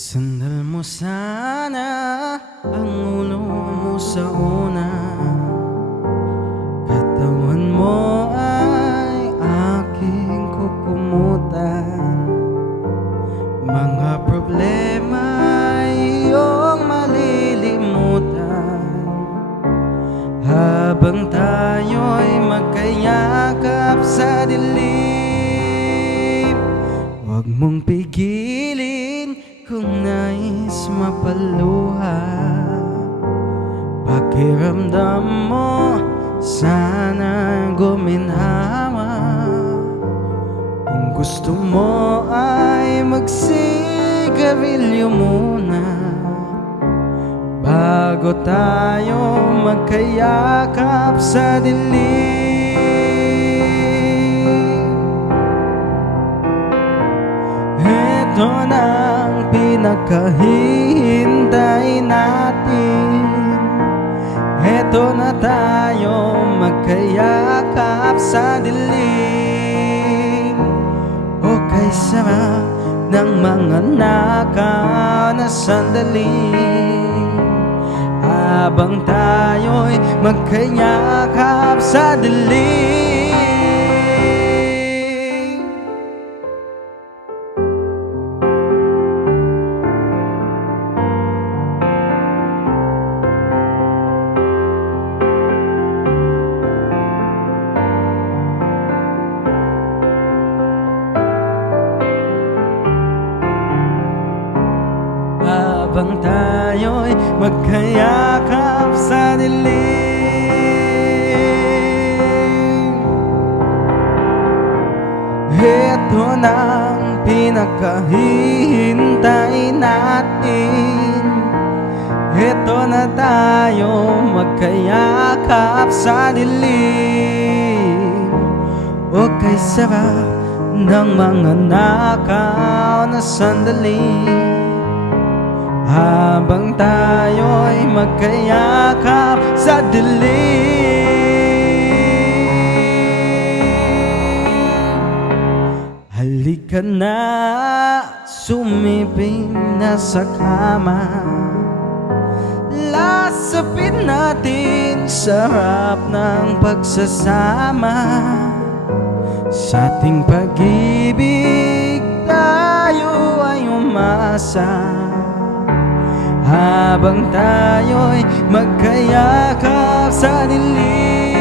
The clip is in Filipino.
Sandal mo sana ang ulo mo sa una. Katawan mo ay aking kukumutan. Mga problema ay iyong malilimutan. Habang tayo'y magkayakap sa dilim, huwag mong pigilin kung nais mapaluha. Pakiramdam mo sana guminhawa. Kung gusto mo ay magsigarilyo muna bago tayo magkayakap sa dilim. Ito na ang pinakahihintay natin. Ito na tayo magkayakap sa dilim. O kay sarap ng mga nakaw na sandali, habang tayo'y magkayakap sa dilim. Habang tayo'y magkayakap sa dilim. Ito na ang pinakahihintay natin. Ito na tayo magkayakap sa dilim. O kay sarap ng mga nakaw na sandali, habang tayo'y magkayakap sa dilim. Halika na, sumiping na sa kama. Lasapin natin sa harap ng pagsasama. Sa ating pag-ibig tayo ay umasa, habang tayo'y magkayakap sa dilim.